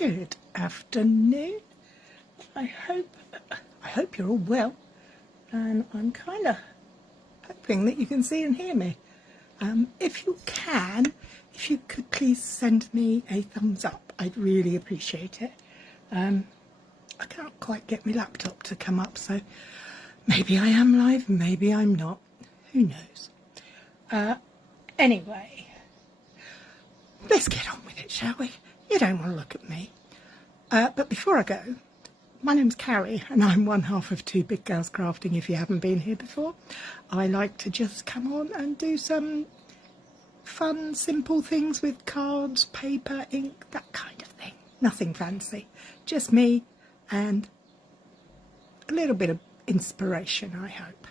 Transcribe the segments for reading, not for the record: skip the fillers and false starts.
Good afternoon. I hope you're all well, and I'm kind of hoping that you can see and hear me. If you could please send me a thumbs up, I'd really appreciate it. I can't quite get my laptop to come up, so maybe I am live, maybe I'm not. Who knows? Anyway, let's get on with it, shall we? You don't want to look at me. But before I go, my name's Cary, and I'm one half of Two Big Girls Crafting, if you haven't been here before. I like to just come on and do some fun, simple things with cards, paper, ink, that kind of thing. Nothing fancy. Just me and a little bit of inspiration, I hope.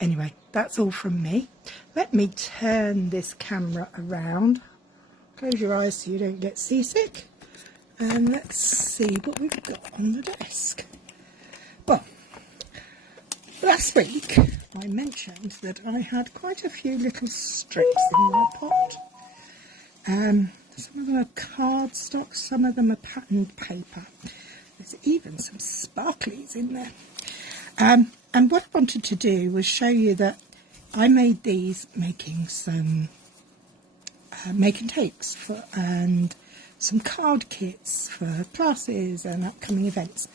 Anyway, that's all from me. Let me turn this camera around. Close your eyes so you don't get seasick. And let's see what we've got on the desk. Well, last week I mentioned that I had quite a few little strips in my pot. Some of them are cardstock, some of them are patterned paper. There's even some sparklies in there. And what I wanted to do was show you that I made these making some make and takes and some card kits for classes and upcoming events.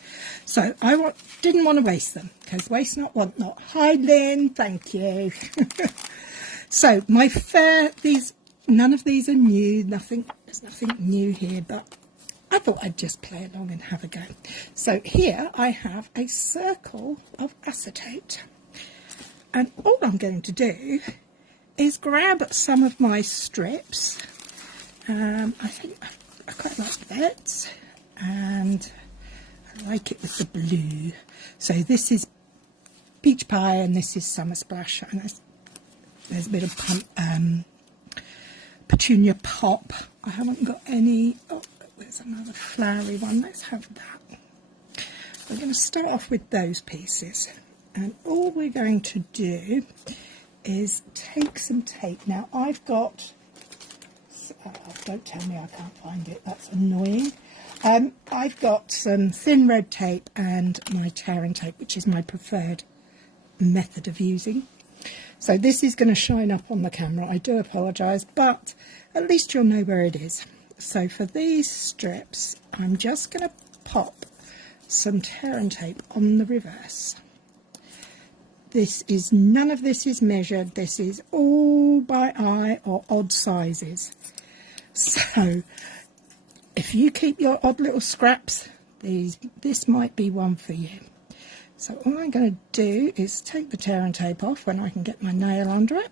So I didn't want to waste them, because waste not, want not. Hi Lynn, thank you. So none of these are new, there's nothing new here, but I thought I'd just play along and have a go. So here I have a circle of acetate, and all I'm going to do is grab some of my strips. I think I quite like that, and I like it with the blue. So this is Peach Pie and this is Summer Splash, and there's a bit of Petunia Pop. I haven't got any. Oh, there's another flowery one. Let's have that. We're going to start off with those pieces, and all we're going to do is take some tape. Now I've got, don't tell me I can't find it, that's annoying. I've got some thin red tape and my tearing tape, which is my preferred method of using. So this is going to shine up on the camera, I do apologise, but at least you'll know where it is. So for these strips, I'm just going to pop some tearing tape on the reverse. None of this is measured, this is all by eye or odd sizes. So if you keep your odd little scraps, this might be one for you. So all I'm going to do is take the tearing tape off when I can get my nail under it.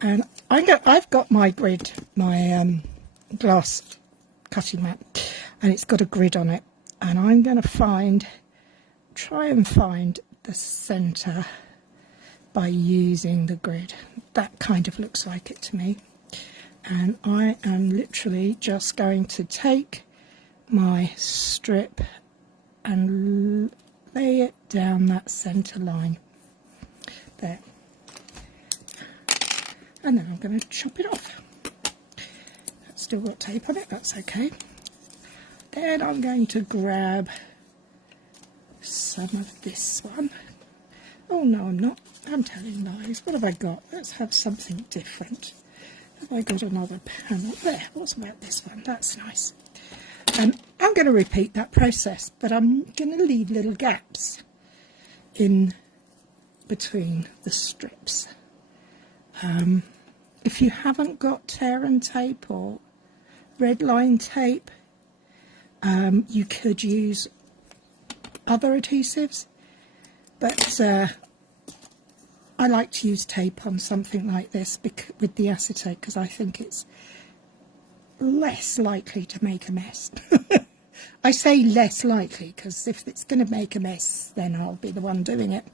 And I've got my grid, my glass cutting mat, and it's got a grid on it. And I'm going to try and find the centre by using the grid. That kind of looks like it to me. And I am literally just going to take my strip and lay it down that centre line there, and then I'm going to chop it off. That's still got tape on it, that's okay. Then I'm going to grab some of this one. Oh no, I'm not. I'm telling lies. What have I got? Let's have something different. Have I got another panel? There, what's about this one? That's nice. I'm going to repeat that process, but I'm going to leave little gaps in between the strips. If you haven't got tear and tape or red line tape, you could use other adhesives, but I like to use tape on something like this with the acetate, because I think it's less likely to make a mess. I say less likely because if it's going to make a mess, then I'll be the one doing it.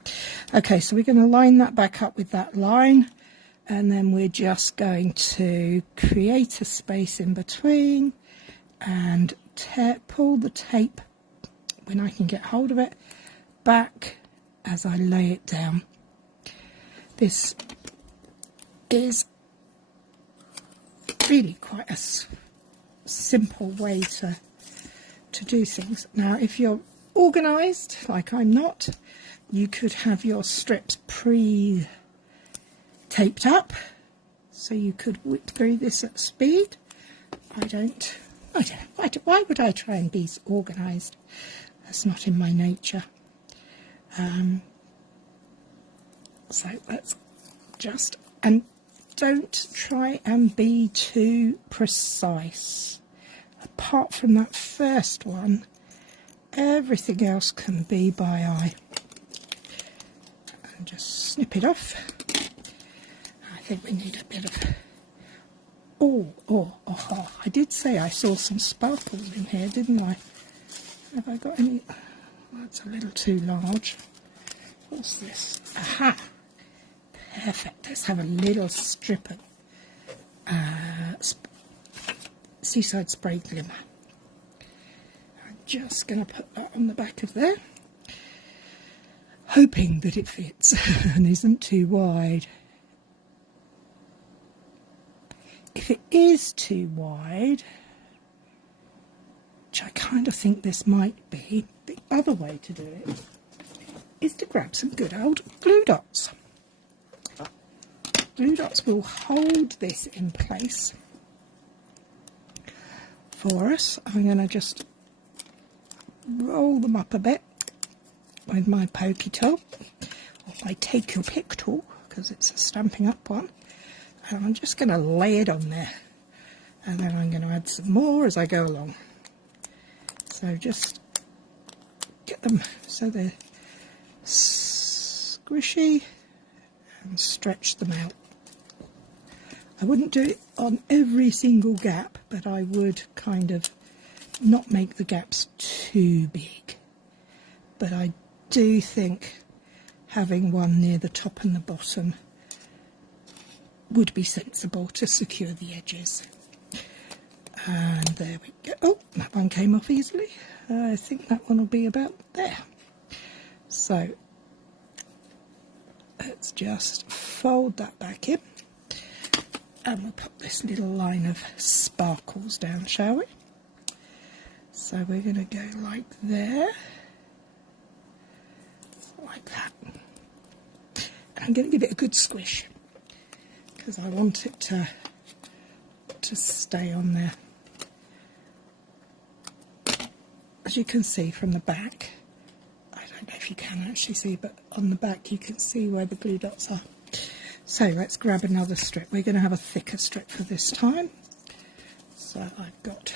Okay, so we're going to line that back up with that line, and then we're just going to create a space in between and pull the tape, when I can get hold of it, back as I lay it down. This is really quite a simple way to to do things. Now, if you're organised, like I'm not, you could have your strips pre-taped up, so you could whip through this at speed. I don't know. Why would I try and be organised? That's not in my nature. So let's just, and don't try and be too precise. Apart from that first one, everything else can be by eye. And just snip it off. I think we need a bit of... Oh, I did say I saw some sparkles in here, didn't I? Have I got any? That's a little too large. What's this? Aha! Perfect. Let's have a little strip of seaside spray glimmer. I'm just going to put that on the back of there, hoping that it fits and isn't too wide. If it is too wide, which I kind of think this might be, the other way to do it is to grab some good old glue dots. Glue dots will hold this in place for us. I'm going to just roll them up a bit with my pokey tool, or my take your pick tool, because it's a Stampin' Up one. And I'm just going to lay it on there, and then I'm going to add some more as I go along. So just get them so they're squishy and stretch them out. I wouldn't do it on every single gap, but I would kind of not make the gaps too big. But I do think having one near the top and the bottom would be sensible to secure the edges. And there we go. Oh, that one came off easily. I think that one will be about there. So let's just fold that back in, and we'll put this little line of sparkles down, shall we? So we're going to go like there, like that. And I'm going to give it a good squish, because I want it to stay on there. As you can see from the back, I don't know if you can actually see, but on the back you can see where the glue dots are. So let's grab another strip. We're going to have a thicker strip for this time. So I've got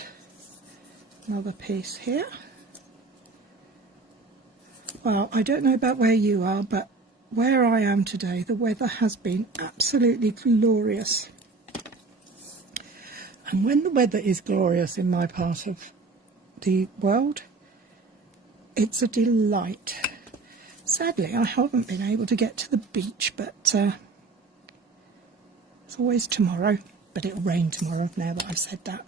another piece here. Well, I don't know about where you are, but where I am today, the weather has been absolutely glorious. And when the weather is glorious in my part of the world, it's a delight. Sadly, I haven't been able to get to the beach, but it's always tomorrow. But it'll rain tomorrow, now that I've said that.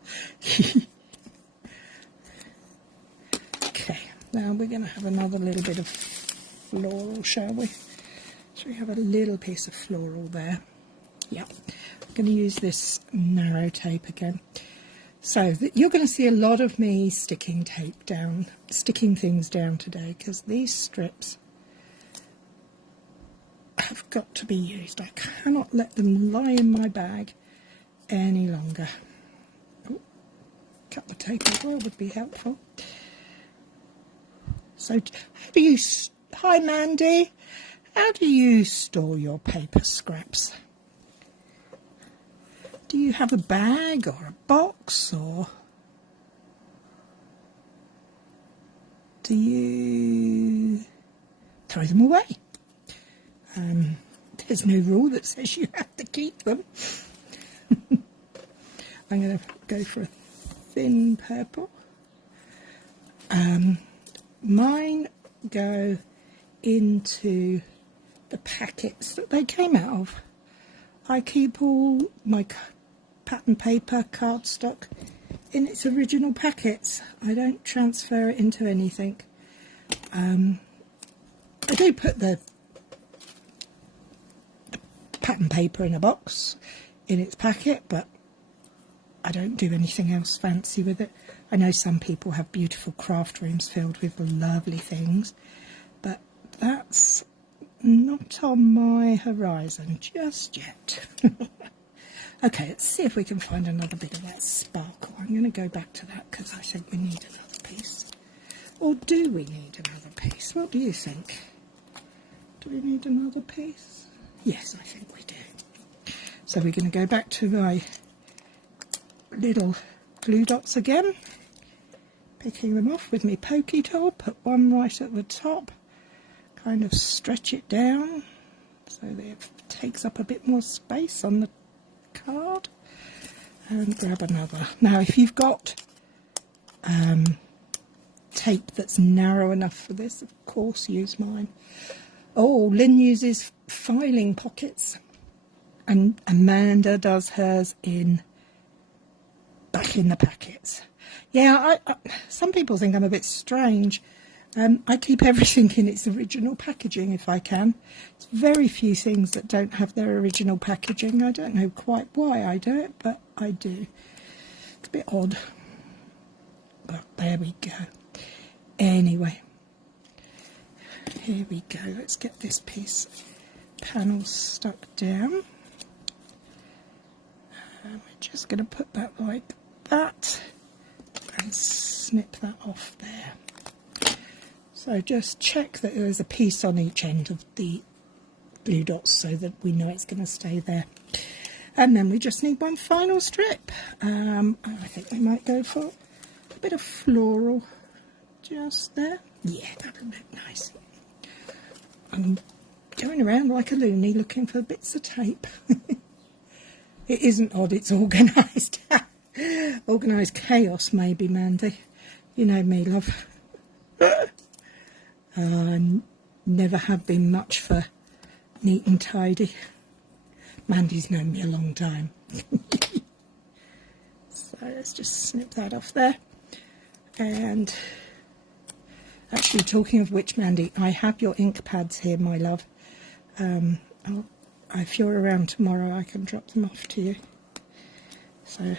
Okay, now we're going to have another little bit of floral, shall we? So we have a little piece of floral there. Yeah, I'm going to use this narrow tape again. So you're going to see a lot of me sticking tape down, sticking things down today, because these strips have got to be used. I cannot let them lie in my bag any longer. Oh, cut the tape as well would be helpful. So how do you, hi Mandy, how do you store your paper scraps? Do you have a bag or a box, or do you throw them away? There's no rule that says you have to keep them. I'm going to go for a thin purple. Mine go into the packets that they came out of. I keep all my pattern paper, cardstock, in its original packets. I don't transfer it into anything. I do put the pattern paper in a box in its packet, but I don't do anything else fancy with it. I know some people have beautiful craft rooms filled with lovely things, but that's not on my horizon just yet. Okay, let's see if we can find another bit of that sparkle. I'm going to go back to that because I think we need another piece. Or do we need another piece? What do you think? Do we need another piece? Yes, I think we do. So we're going to go back to my little glue dots again, picking them off with my pokey tool, put one right at the top, kind of stretch it down so that it takes up a bit more space on the card, and grab another. Now if you've got tape that's narrow enough for this, of course use mine. Oh, Lynn uses filing pockets, and Amanda does hers back in the packets. Yeah, some people think I'm a bit strange. I keep everything in its original packaging if I can. It's very few things that don't have their original packaging. I don't know quite why I do it, but I do. It's a bit odd. But there we go. Anyway, here we go. Let's get this piece panel stuck down. And we're just going to put that like that and snip that off there. So just check that there's a piece on each end of the glue dots so that we know it's going to stay there. And then we just need one final strip. I think we might go for a bit of floral just there. Yeah, that'll look nice. I'm going around like a loony looking for bits of tape. It isn't odd, it's organised. Organised chaos maybe, Mandy. You know me, love. Never have been much for neat and tidy. Mandy's known me a long time. So let's just snip that off there. And actually, talking of which, Mandy, I have your ink pads here, my love. If you're around tomorrow, I can drop them off to you. So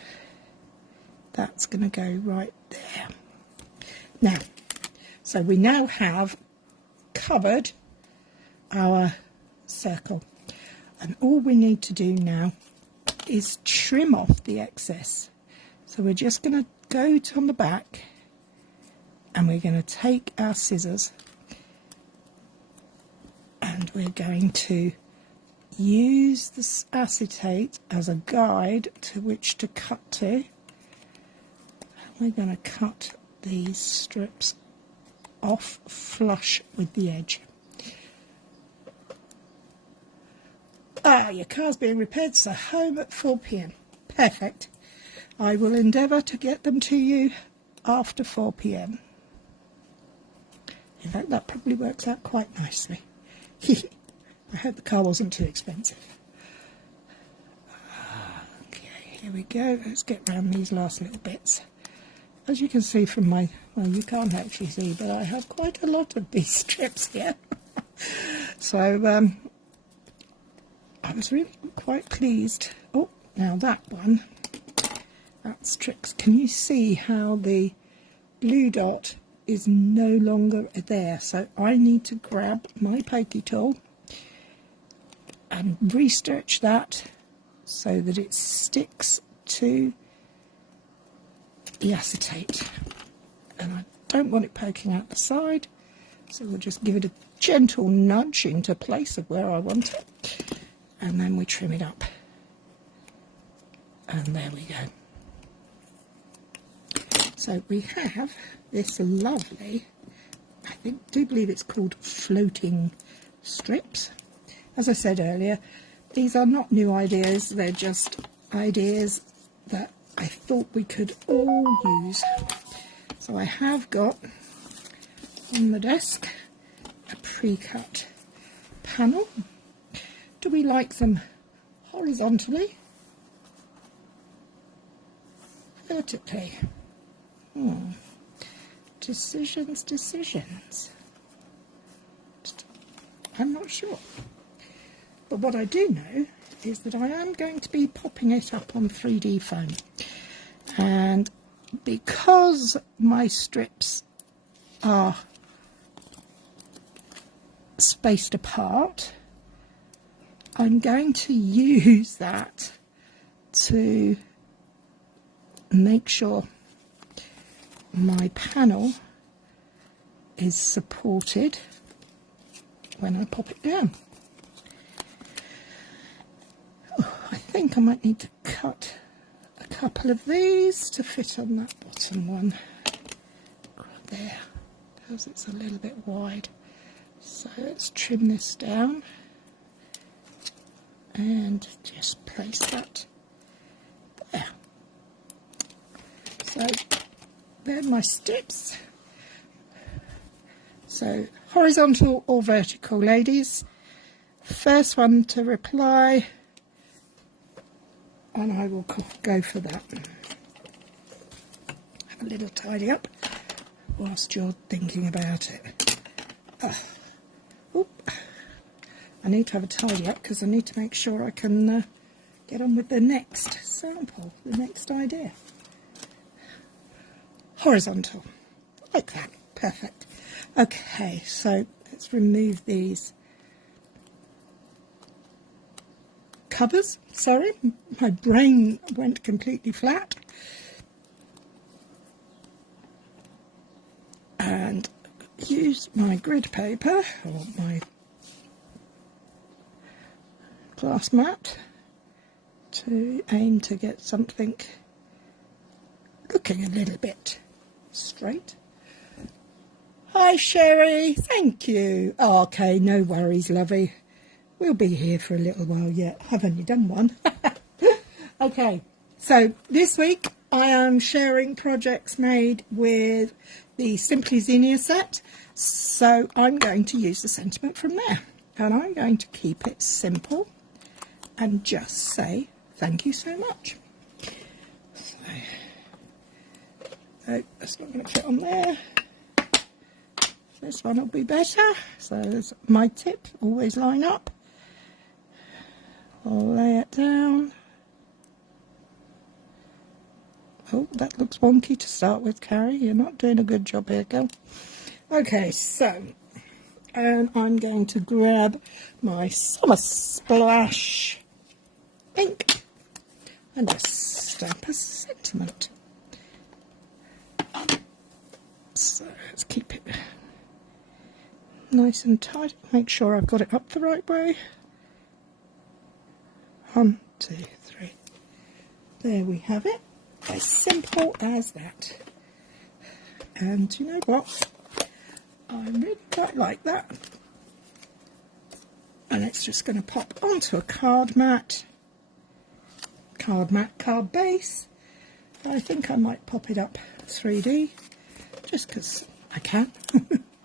that's going to go right there. Now, so we now have covered our circle, and all we need to do now is trim off the excess. So we're just going to go on the back and we're going to take our scissors and we're going to use this acetate as a guide to which to cut to. And we're going to cut these strips off flush with the edge. Ah, your car's being repaired, so home at 4 p.m. Perfect. I will endeavour to get them to you after 4 p.m. In fact, that probably works out quite nicely. I hope the car wasn't too expensive. Okay, here we go. Let's get round these last little bits. As you can see from my, well, you can't actually see, but I have quite a lot of these strips here. So I was really quite pleased. Oh, now that one, that's tricks. Can you see how the glue dot is no longer there? So I need to grab my pokey tool and re-stretch that so that it sticks to the acetate, and I don't want it poking out the side, so we'll just give it a gentle nudge into place of where I want it, and then we trim it up, and there we go. So we have this lovely, I do believe it's called floating strips. As I said earlier, these are not new ideas, they're just ideas that I thought we could all use. So I have got on the desk a pre-cut panel. Do we like them horizontally? Vertically? Decisions. I'm not sure. But what I do know is that I am going to be popping it up on 3D foam. And because my strips are spaced apart, I'm going to use that to make sure my panel is supported when I pop it down. Oh, I think I might need to cut a couple of these to fit on that bottom one. Right there, because it's a little bit wide. So let's trim this down and just place that there. So they're my stips. So horizontal or vertical, ladies. First one to reply, and I will go for that. Have a little tidy up whilst you're thinking about it. I need to have a tidy up because I need to make sure I can get on with the next sample, the next idea. Horizontal, like that, perfect. Okay, so let's remove these covers. Sorry, my brain went completely flat. And use my grid paper or my glass mat to aim to get something looking a little bit straight. Hi Sherry, thank you. Oh, okay, no worries, lovey. We'll be here for a little while yet. I've only done one. Okay, so this week I am sharing projects made with the Simply Xenia set. So I'm going to use the sentiment from there. And I'm going to keep it simple and just say thank you so much. So that's not going to fit on there. This one will be better. So there's my tip, always line up. I'll lay it down. Oh, that looks wonky to start with, Cary. You're not doing a good job here, girl. Okay, so, and I'm going to grab my Summer Splash ink and just stamp a sentiment. So let's keep it nice and tight. Make sure I've got it up the right way. 1, 2, 3. There we have it. As simple as that. And you know what? I really quite like that. And it's just going to pop onto a card base. I think I might pop it up 3D just because I can.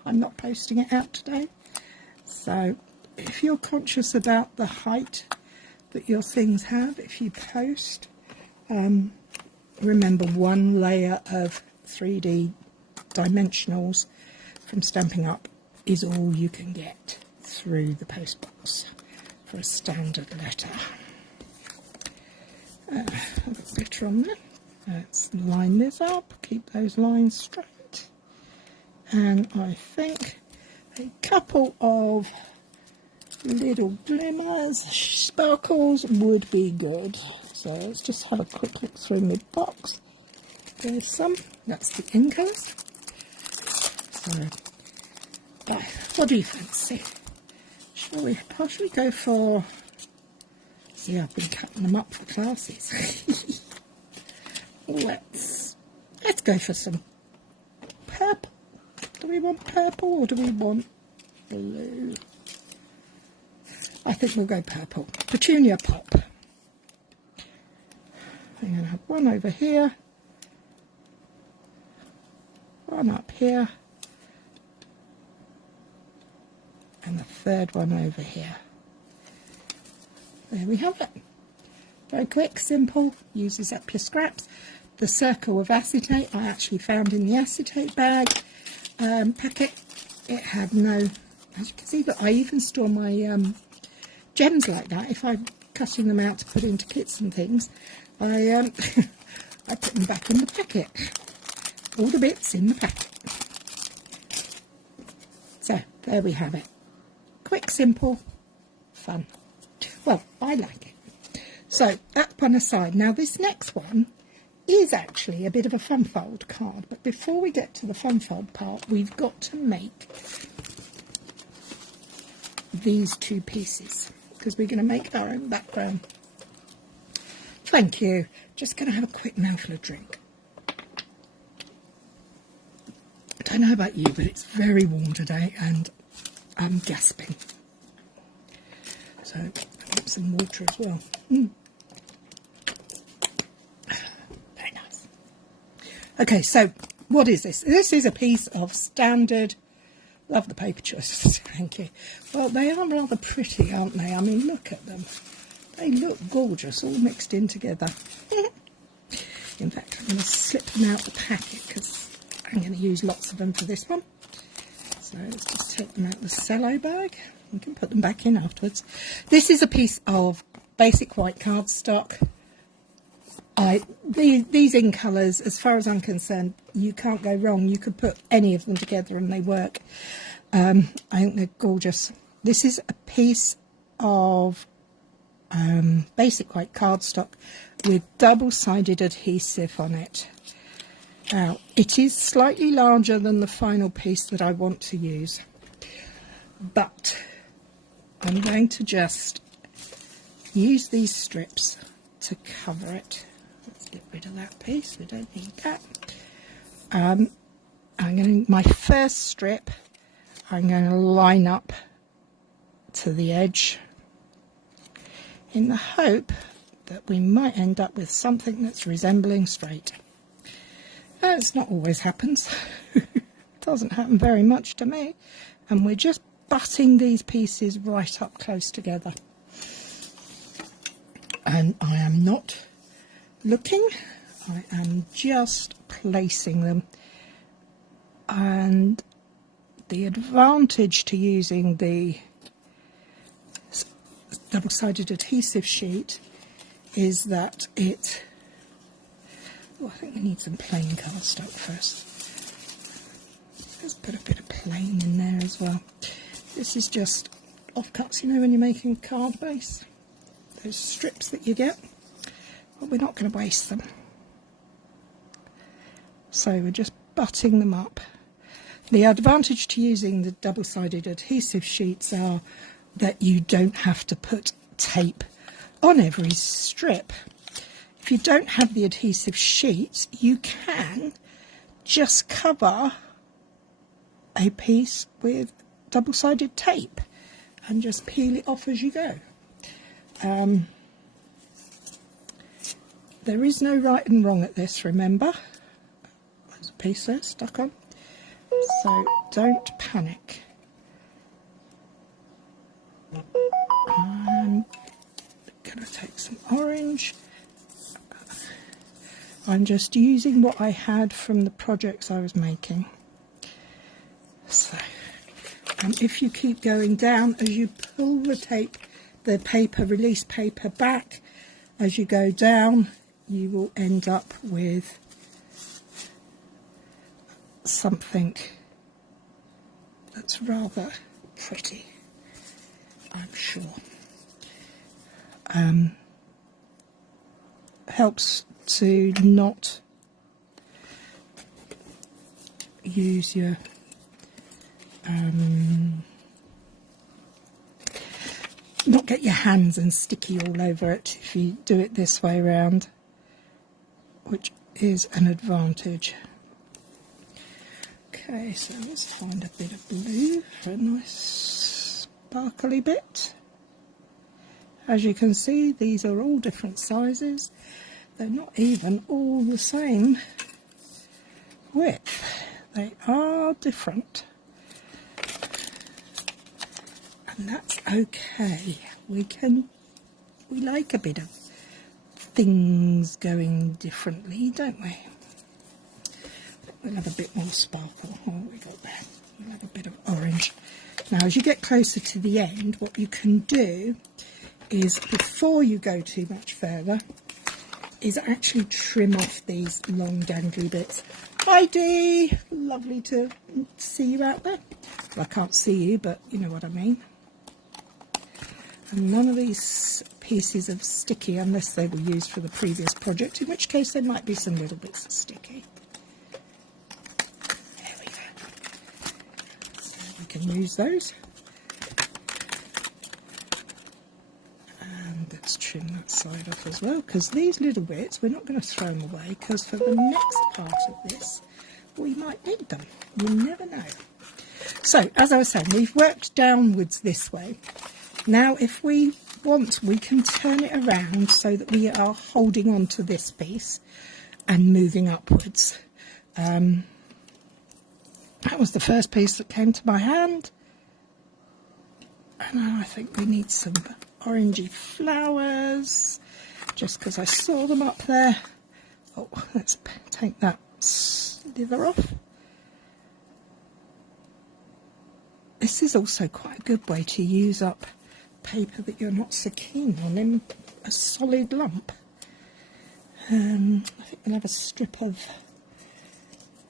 I'm not posting it out today. So if you're conscious about the height that your things have, if you post, remember one layer of 3D dimensionals from Stampin' Up is all you can get through the post box for a standard letter. I've got glitter on there. Let's line this up, keep those lines straight. And I think a couple of little glimmers, sparkles would be good. So let's just have a quick look through my box. There's some. That's the in colours. So, what do you fancy? Shall we go for... See, I've been cutting them up for classes. Let's go for some purple. Do we want purple or do we want blue? I think we'll go purple. Petunia Pop. I'm going to have one over here, one up here, and the third one over here. There we have it. Very quick, simple, uses up your scraps. The circle of acetate I actually found in the acetate bag packet. It had no, as you can see, but I even store my gems like that. If I'm cutting them out to put into kits and things, I I put them back in the packet. All the bits in the packet. So, there we have it. Quick, simple, fun. Well, I like it. So, that one aside. Now, this next one is actually a bit of a fun fold card. But before we get to the fun fold part, we've got to make these two pieces, because we're going to make our own background. Thank you. Just going to have a quick mouthful of drink. I don't know about you, but it's very warm today and I'm gasping. So I've got some water as well. Very nice. Okay, so what is this? This is a piece of standard... Love the paper choices, thank you. Well, they are rather pretty, aren't they? I mean, look at them. They look gorgeous, all mixed in together. In fact, I'm going to slip them out the packet because I'm going to use lots of them for this one. So let's just take them out of the cello bag. We can put them back in afterwards. This is a piece of basic white cardstock. These in colours, as far as I'm concerned, you can't go wrong. You could put any of them together and they work. I think they're gorgeous. This is a piece of basic white cardstock with double-sided adhesive on it. Now, it is slightly larger than the final piece that I want to use, but I'm going to just use these strips to cover it. Let's get rid of that piece, we don't need that. My first strip, I'm going to line up to the edge in the hope that we might end up with something that's resembling straight. It's not always happens. It doesn't happen very much to me. And we're just butting these pieces right up close together. And I am not looking, I am just placing them. And the advantage to using the double-sided adhesive sheet is that it... Oh, I think we need some plain cardstock first. Let's put a bit of plain in there as well. This is just offcuts, you know, when you're making a card base. Those strips that you get. Well, we're not going to waste them. So we're just butting them up. The advantage to using the double-sided adhesive sheets are that you don't have to put tape on every strip. If you don't have the adhesive sheets, you can just cover a piece with double-sided tape and just peel it off as you go. There is no right and wrong at this, remember. There's a piece there stuck on. So don't panic. I'm going to take some orange. I'm just using what I had from the projects I was making. So, if you keep going down as you pull the tape, the paper, release paper back, as you go down, you will end up with something that's rather pretty, I'm sure. Helps to not use your not get your hands and sticky all over it if you do it this way around, which is an advantage. Okay, so let's find a bit of blue for a nice sparkly bit. As you can see, these are all different sizes. They're not even all the same width. They are different. And that's okay. We like a bit of things going differently, don't we? We'll have a bit more sparkle. Oh, we got there. We'll have a bit of orange. Now, as you get closer to the end, what you can do is, before you go too much further, is actually trim off these long dangly bits. Hi Dee, lovely to see you out there. Well, I can't see you, but you know what I mean. And none of these pieces are sticky unless they were used for the previous project, in which case there might be some little bits of sticky. There we go. So we can use those. And let's trim that side off as well, because these little bits, we're not going to throw them away, because for the next part of this, we might need them. You never know. So, as I was saying, we've worked downwards this way. Now, if we want, we can turn it around so that we are holding on to this piece and moving upwards. That was the first piece that came to my hand. And I think we need some orangey flowers, just because I saw them up there. Oh, let's take that slither off. This is also quite a good way to use up paper that you're not so keen on in a solid lump. I think we'll have a strip of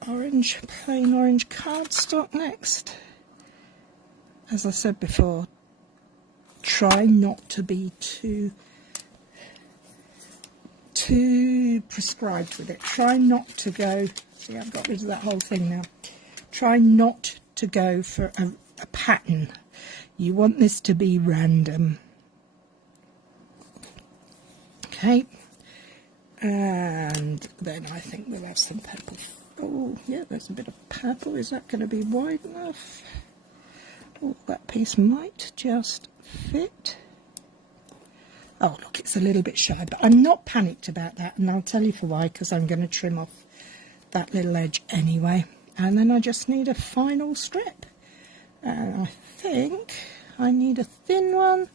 orange, plain orange cardstock next. As I said before, try not to be too prescribed with it. Try not to go, see, I've got rid of that whole thing now. Try not to go for a pattern. You want this to be random. Okay, and then I think we'll have some purple. Oh yeah, there's a bit of purple. Is that going to be wide enough? Oh, that piece might just fit. Oh look, it's a little bit shy, but I'm not panicked about that, and I'll tell you for why, because I'm going to trim off that little edge anyway. And then I just need a final strip. And I think I need a thin one.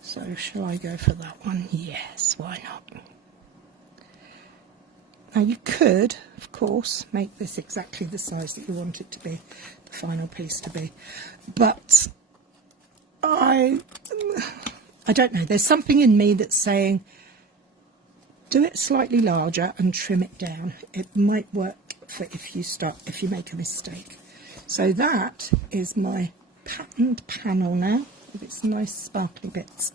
So shall I go for that one? Yes, why not? Now you could, of course, make this exactly the size that you want it to be, the final piece to be. But I don't know, there's something in me that's saying do it slightly larger and trim it down. It might work for if you make a mistake. So that is my patterned panel now with its nice sparkly bits.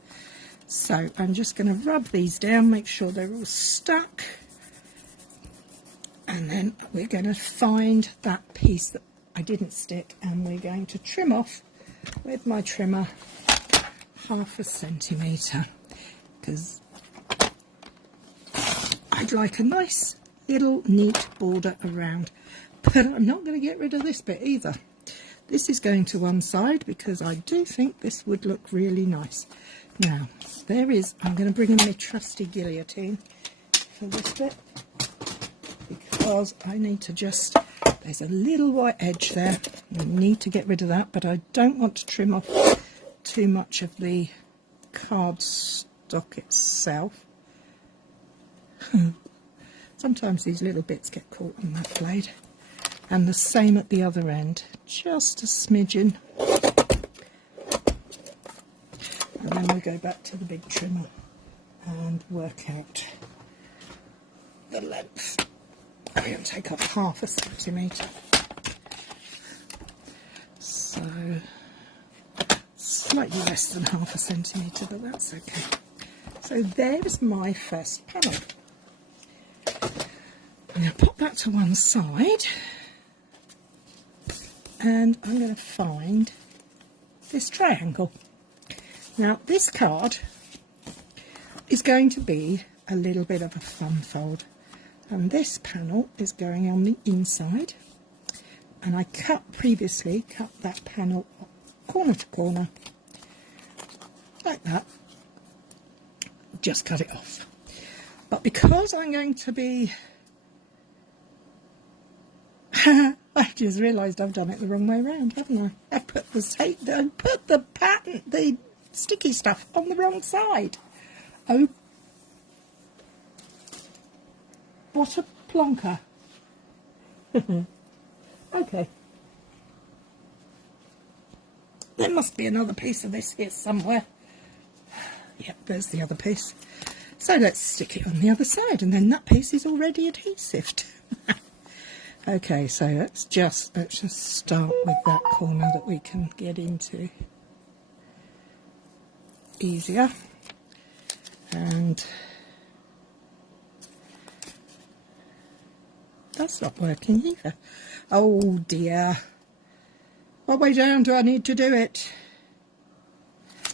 So I'm just going to rub these down, make sure they're all stuck, and then we're going to find that piece that I didn't stick, and we're going to trim off with my trimmer 1/2 centimetre, because I'd like a nice little neat border around. But I'm not going to get rid of this bit either. This is going to one side because I do think this would look really nice. Now, I'm going to bring in my trusty guillotine for this bit, because I need to there's a little white edge there. I need to get rid of that, but I don't want to trim off too much of the cardstock itself. Sometimes these little bits get caught on that blade. And the same at the other end, just a smidgen. And then we go back to the big trimmer and work out the length. I'm going to take off 1/2 centimetre. So, slightly less than 1/2 centimetre, but that's okay. So there's my first panel. I'm going to pop that to one side. And I'm going to find this triangle. Now this card is going to be a little bit of a fun fold, and this panel is going on the inside, and I previously cut that panel corner to corner like that, just cut it off. But because I'm going to be I just realised I've done it the wrong way around, haven't I? I put the sticky stuff on the wrong side. Oh, what a plonker. Okay. There must be another piece of this here somewhere. Yep, there's the other piece. So let's stick it on the other side, and then that piece is already adhesive. Okay, so let's just start with that corner that we can get into easier. And that's not working either. Oh dear. What way down do I need to do it?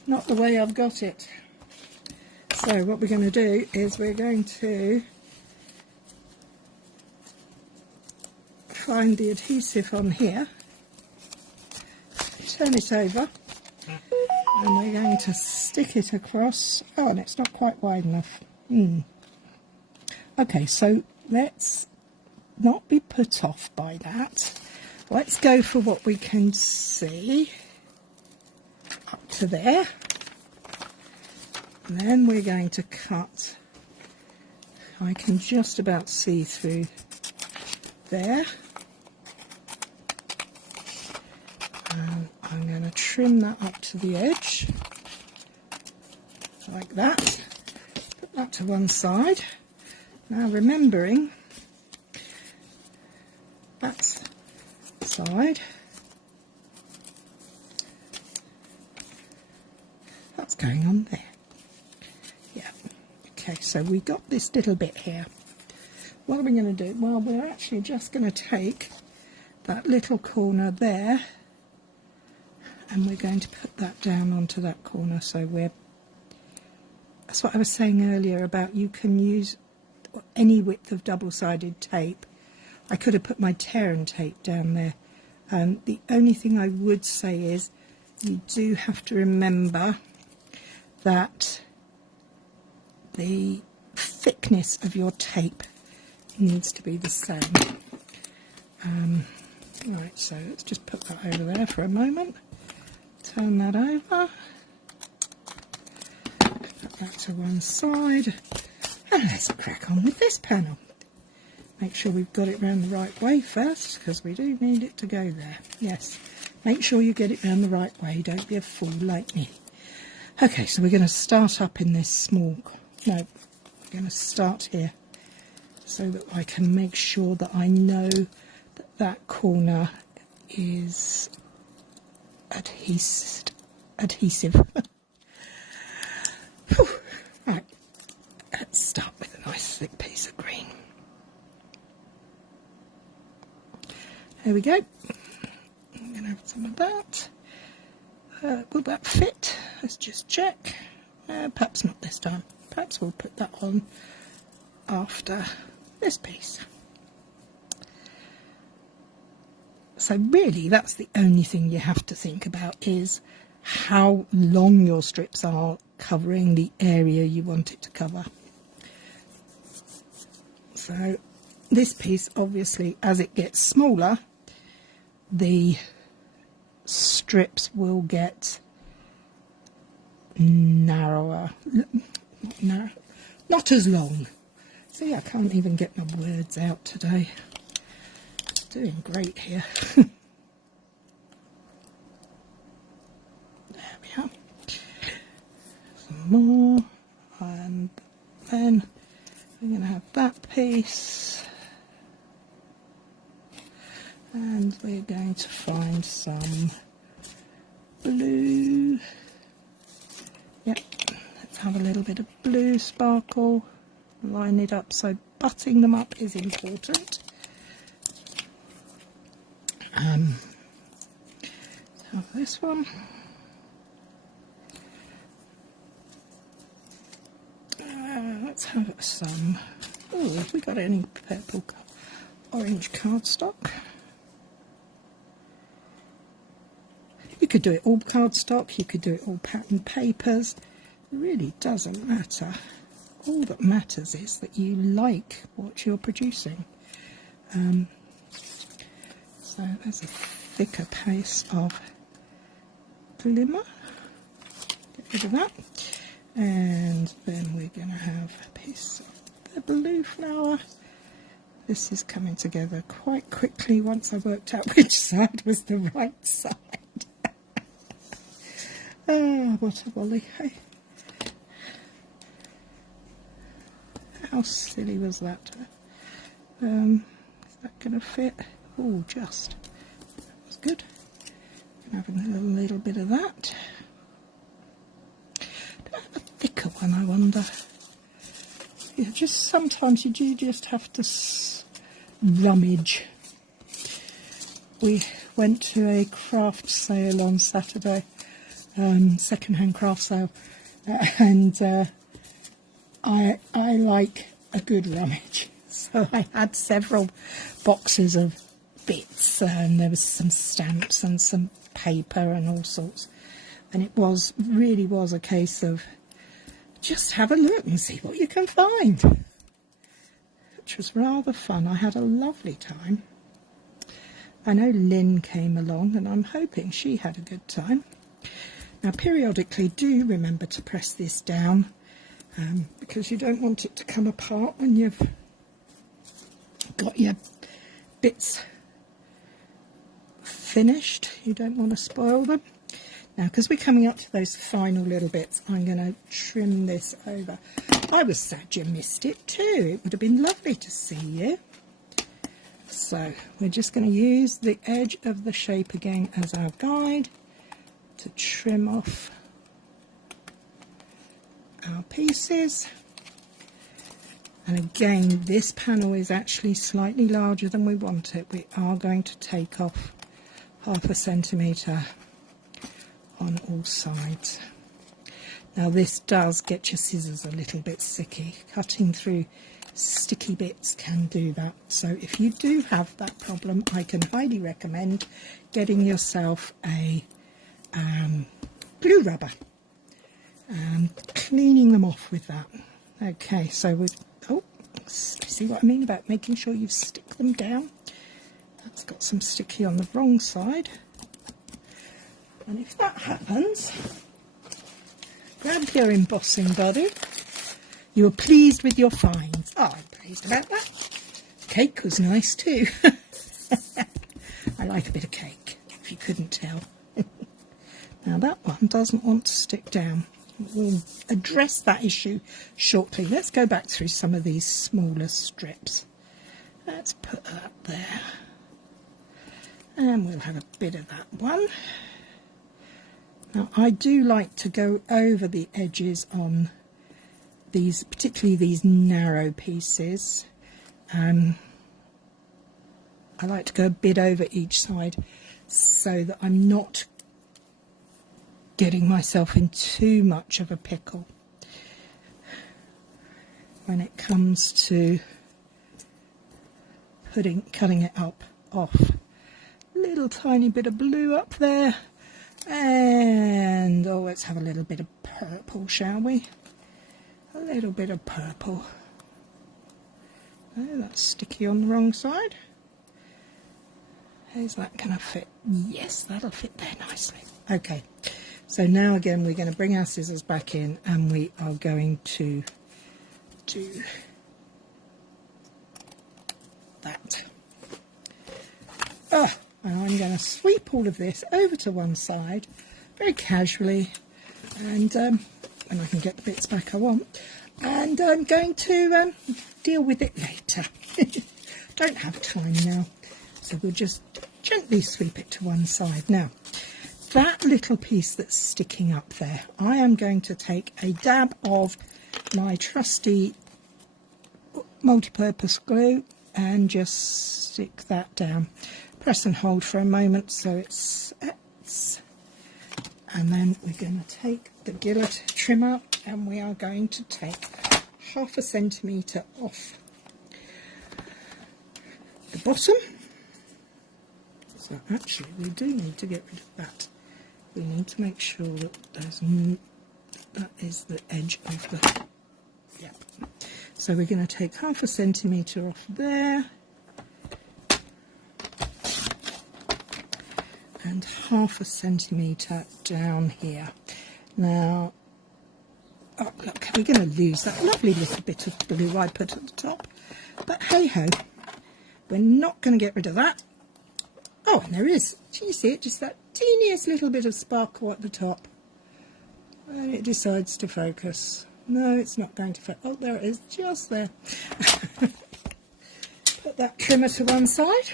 Not the way I've got it. So what we're going to do is we're going to find the adhesive on here, turn it over, and we're going to stick it across. Oh, and it's not quite wide enough. Okay, so let's not be put off by that. Let's go for what we can see up to there. And then we're going to cut. I can just about see through there. And I'm going to trim that up to the edge, like that. Put that to one side. Now remembering that side, that's going on there. Yeah. Okay, so we got this little bit here. What are we going to do? Well, we're actually just going to take that little corner there, and we're going to put that down onto that corner. So that's what I was saying earlier about you can use any width of double-sided tape. I could have put my tear and tape down there. The only thing I would say is you do have to remember that the thickness of your tape needs to be the same. Right, so let's just put that over there for a moment. Turn that over. Put that to one side. And let's crack on with this panel. Make sure we've got it round the right way first, because we do need it to go there. Yes, make sure you get it round the right way. Don't be a fool like me. Okay, so we're going to start up in this small... No, we're going to start here so that I can make sure that I know that that corner is adhesive. Right, let's start with a nice thick piece of green. There we go. I'm going to have some of that. Will that fit? Let's just check. Perhaps not this time. Perhaps we'll put that on after this piece. So really, that's the only thing you have to think about, is how long your strips are covering the area you want it to cover. So this piece, obviously, as it gets smaller, the strips will get narrower, not as long. See, I can't even get my words out today. Doing great here. There we are. Some more, and then we're going to have that piece, and we're going to find some blue. Yep, let's have a little bit of blue sparkle. Line it up, so butting them up is important. So this one. Let's have some. Oh, have we got any purple, orange cardstock? You could do it all cardstock, you could do it all pattern papers. It really doesn't matter. All that matters is that you like what you're producing. So there's a thicker piece of glimmer. Get rid of that. And then we're going to have a piece of the blue flower. This is coming together quite quickly once I worked out which side was the right side. Ah, what a volley, hey? How silly was that? Is that going to fit? Oh, just. That's good. Can have a little bit of that. Do I have a thicker one, I wonder? Yeah, just sometimes you do just have to rummage. We went to a craft sale on Saturday, second-hand craft sale, and I like a good rummage. So I had several boxes of bits, and there was some stamps and some paper and all sorts. And it really was a case of just have a look and see what you can find, which was rather fun. I had a lovely time. I know Lynn came along, and I'm hoping she had a good time. Now, periodically do remember to press this down, because you don't want it to come apart when you've got your bits finished. You don't want to spoil them. Now, because we're coming up to those final little bits, I'm going to trim this over. I was sad you missed it too. It would have been lovely to see you. So we're just going to use the edge of the shape again as our guide to trim off our pieces. And again, this panel is actually slightly larger than we want it. We are going to take off 1/2 centimetre on all sides. Now this does get your scissors a little bit sticky. Cutting through sticky bits can do that. So if you do have that problem, I can highly recommend getting yourself a glue rubber and cleaning them off with that. Okay, so we see what I mean about making sure you stick them down. That's got some sticky on the wrong side. And if that happens, grab your embossing buddy. You were pleased with your finds. Oh, I'm pleased about that. Cake was nice too. I like a bit of cake, if you couldn't tell. Now that one doesn't want to stick down. We'll address that issue shortly. Let's go back through some of these smaller strips. Let's put that there. And we'll have a bit of that one. Now I do like to go over the edges on these, particularly these narrow pieces. I like to go a bit over each side so that I'm not getting myself in too much of a pickle when it comes to cutting it up off. Little tiny bit of blue up there, and let's have a little bit of purple, shall we? A little bit of purple. Oh, that's sticky on the wrong side. Is that going to fit? Yes, that'll fit there nicely. Okay, so now again we're going to bring our scissors back in, and we are going to do that. And I'm going to sweep all of this over to one side very casually, and when I can get the bits back I want, and I'm going to deal with it later. Don't have time now, so we'll just gently sweep it to one side. Now that little piece that's sticking up there, I am going to take a dab of my trusty multi-purpose glue and just stick that down. Press and hold for a moment so it sets, and then we're going to take the gillet trimmer and we are going to take 1/2 centimetre off the bottom. So actually we do need to get rid of that. We need to make sure that that is the edge of the, yeah. So we're going to take 1/2 centimetre off there, and 1/2 centimetre down here. Now, oh look, we're going to lose that lovely little bit of blue I put at the top, but hey ho, we're not going to get rid of that. Oh, and there is, do you see it, just that teeniest little bit of sparkle at the top, and it decides to focus. No, it's not going to fit. Oh, there it is, just there. Put that trimmer to one side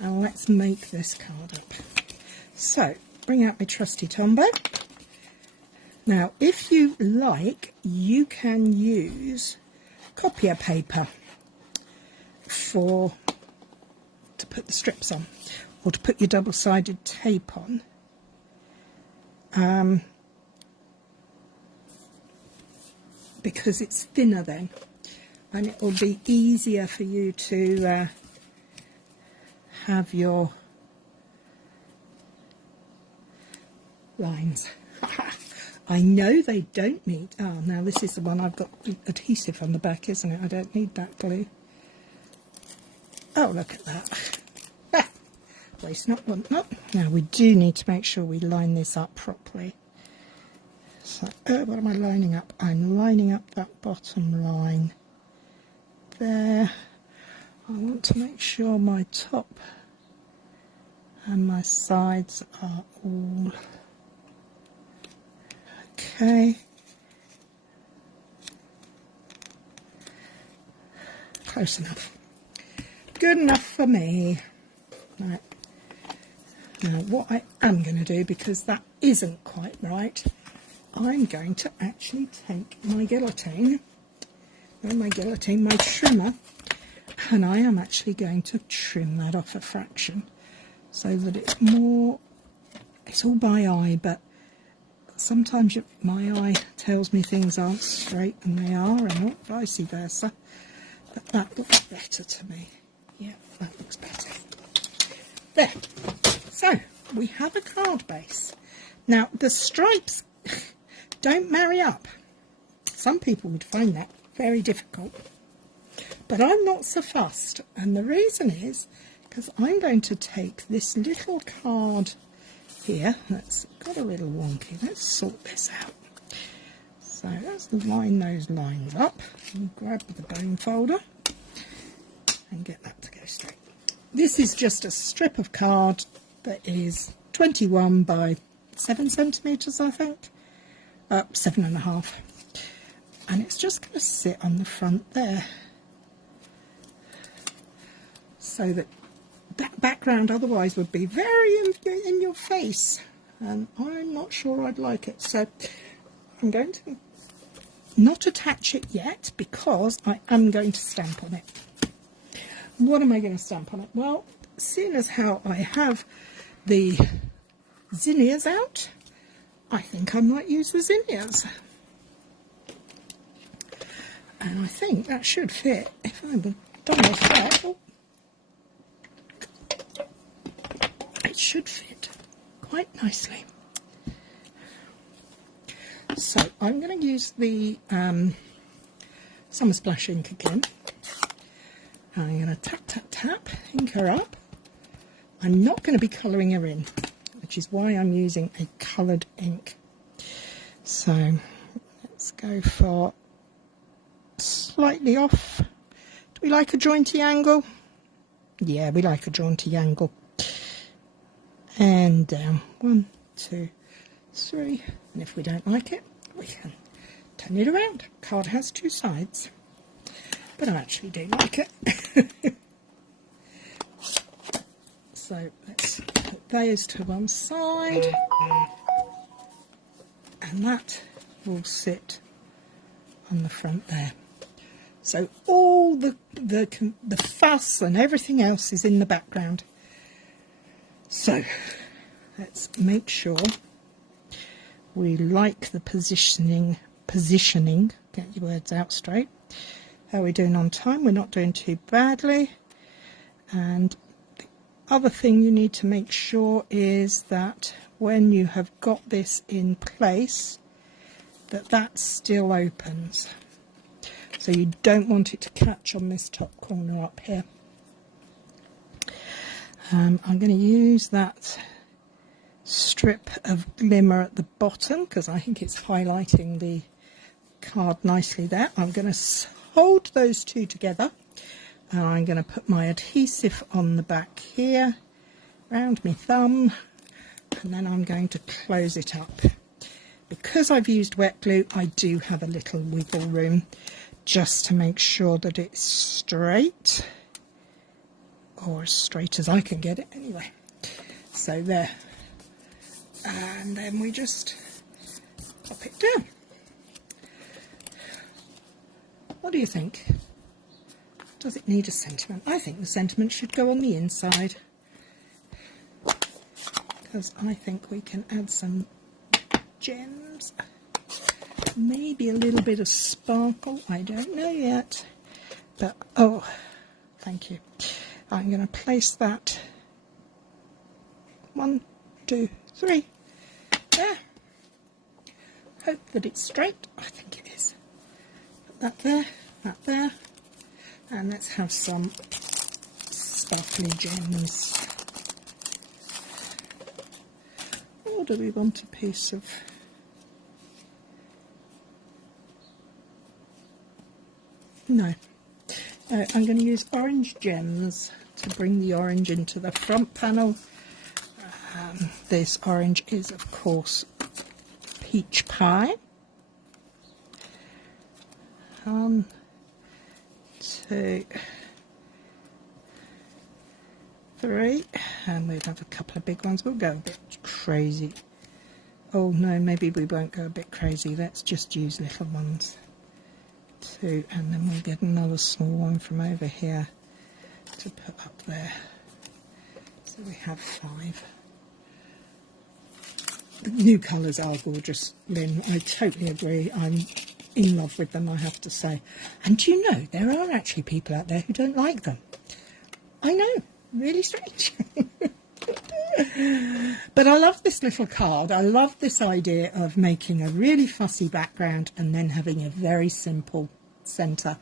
and let's make this card up. So, bring out my trusty Tombow. Now, if you like, you can use copier paper to put the strips on, or to put your double-sided tape on. Because it's thinner then, and it will be easier for you to have your lines. I know they don't need, now this is the one I've got adhesive on the back, isn't it? I don't need that glue. Oh, look at that. Waste not, want not. Now we do need to make sure we line this up properly. So, what am I lining up? I'm lining up that bottom line there. I want to make sure my top and my sides are all okay. Close enough. Good enough for me. Right. Now what I am going to do, because that isn't quite right, I'm going to actually take my guillotine, my trimmer, and I am actually going to trim that off a fraction so that it's more, it's all by eye, but sometimes my eye tells me things aren't straight and they are, and vice versa, but that looks better to me. Yeah, that looks better. There. So, we have a card base. Now, the stripes don't marry up. Some people would find that very difficult, but I'm not so fussed, and the reason is because I'm going to take this little card here that's got a little wonky. Let's sort this out. So let's line those lines up and grab the bone folder and get that to go straight. This is just a strip of card that is 21 by 7 centimetres, I think. 7.5, and it's just going to sit on the front there, so that background otherwise would be very in your face, and I'm not sure I'd like it. So I'm going to not attach it yet because I am going to stamp on it. What am I going to stamp on it? Well, seeing as how I have the zinnias out, I think I might use the zinnias. And I think that should fit if I've done this right. Oh. It should fit quite nicely. So I'm going to use the Summer Splash ink again. I'm going to tap, tap, tap, ink her up. I'm not going to be colouring her in, which is why I'm using a coloured ink. So let's go for slightly off. Do we like a jointy angle? Yeah, we like a jaunty angle. And down. 1, 2, 3. And if we don't like it, we can turn it around. Card has 2 sides. But I actually do like it. So let's put those to one side. And that will sit on the front there. So all the fuss and everything else is in the background. So let's make sure we like the positioning, get your words out straight. How are we doing on time? We're not doing too badly. And the other thing you need to make sure is that when you have got this in place, that still opens. So you don't want it to catch on this top corner up here. I'm going to use that strip of glimmer at the bottom because I think it's highlighting the card nicely there. I'm going to hold those two together and I'm going to put my adhesive on the back here, round my thumb, and then I'm going to close it up. because I've used wet glue, I do have a little wiggle room just to make sure that it's straight, or as straight as I can get it anyway. So there, and then we just pop it down. What do you think? Does it need a sentiment? I think the sentiment should go on the inside, because I think we can add some gems, maybe a little bit of sparkle, I don't know yet, but oh, thank you. I'm going to place that 1, 2, 3 there. Hope that it's straight. I think it is. Put that there, that there, and let's have some sparkly gems. Or do we want a piece of... No. I'm going to use orange gems to bring the orange into the front panel. This orange is, of course, peach pie. 1, 2, 3, and we'll have a couple of big ones. We'll go a bit crazy. Oh no, maybe we won't go a bit crazy. Let's just use little ones. 2, and then we'll get another small one from over here to put up there. So we have 5. The new colours are gorgeous, Lynn. I totally agree. I'm in love with them, I have to say. And do you know, there are actually people out there who don't like them. I know, really strange. But I love this little card. I love this idea of making a really fussy background and then having a very simple centre.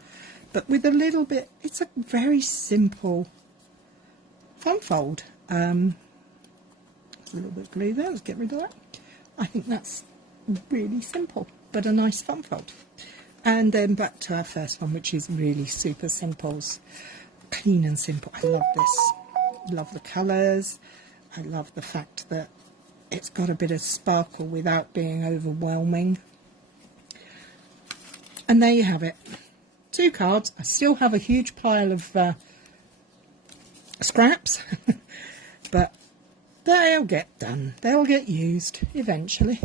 But with a little bit, it's a very simple fun fold. A little bit of glue there, let's get rid of that. I think that's really simple, but a nice fun fold. And then back to our first one, which is really super simples. Clean and simple. I love this. Love the colours. I love the fact that it's got a bit of sparkle without being overwhelming. And there you have it. 2 cards. I still have a huge pile of scraps, but they'll get done. They'll get used eventually.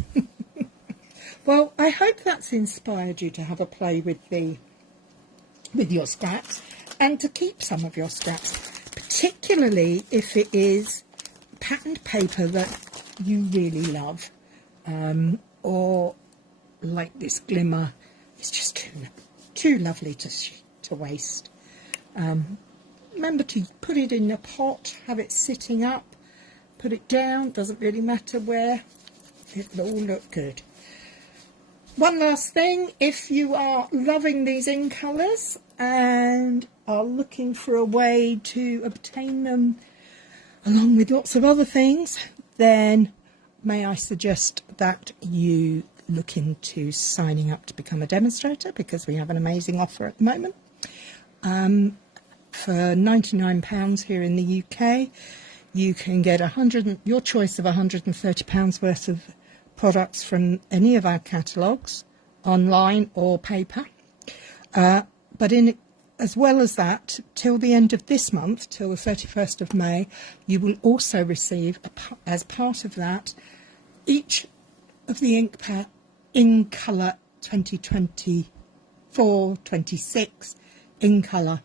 Well, I hope that's inspired you to have a play with your scraps and to keep some of your scraps, particularly if it is patterned paper that you really love, or like this glimmer. It's just too lovely to waste. Remember to put it in a pot, have it sitting up, put it down, doesn't really matter where, it'll all look good. One last thing, if you are loving these in colours and are looking for a way to obtain them along with lots of other things, then may I suggest that you look into signing up to become a demonstrator, because we have an amazing offer at the moment. For £99 here in the UK, you can get your choice of £130 worth of products from any of our catalogues, online or paper. But as well as that, till the end of this month, till the 31st of May, you will also receive, as part of that, each of the in colour 2024-26 in colour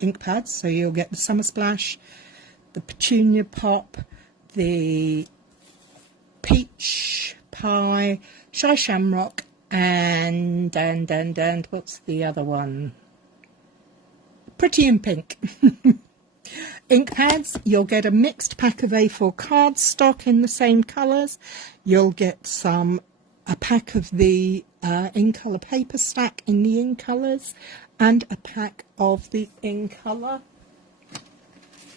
ink pads. So you'll get the Summer Splash, the Petunia Pop, the Peach Pie, Shy Shamrock, and what's the other one? Pretty in Pink. Ink pads. You'll get a mixed pack of A4 cardstock in the same colours. You'll get a pack of the in colour paper stack in the in colours, and a pack of the in colour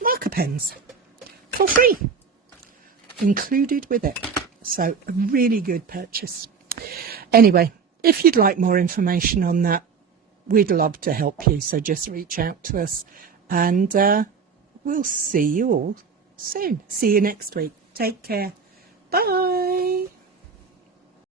marker pens for free, included with it. So a really good purchase. Anyway, if you'd like more information on that, we'd love to help you. So just reach out to us, and we'll see you all soon. See you next week. Take care. Bye.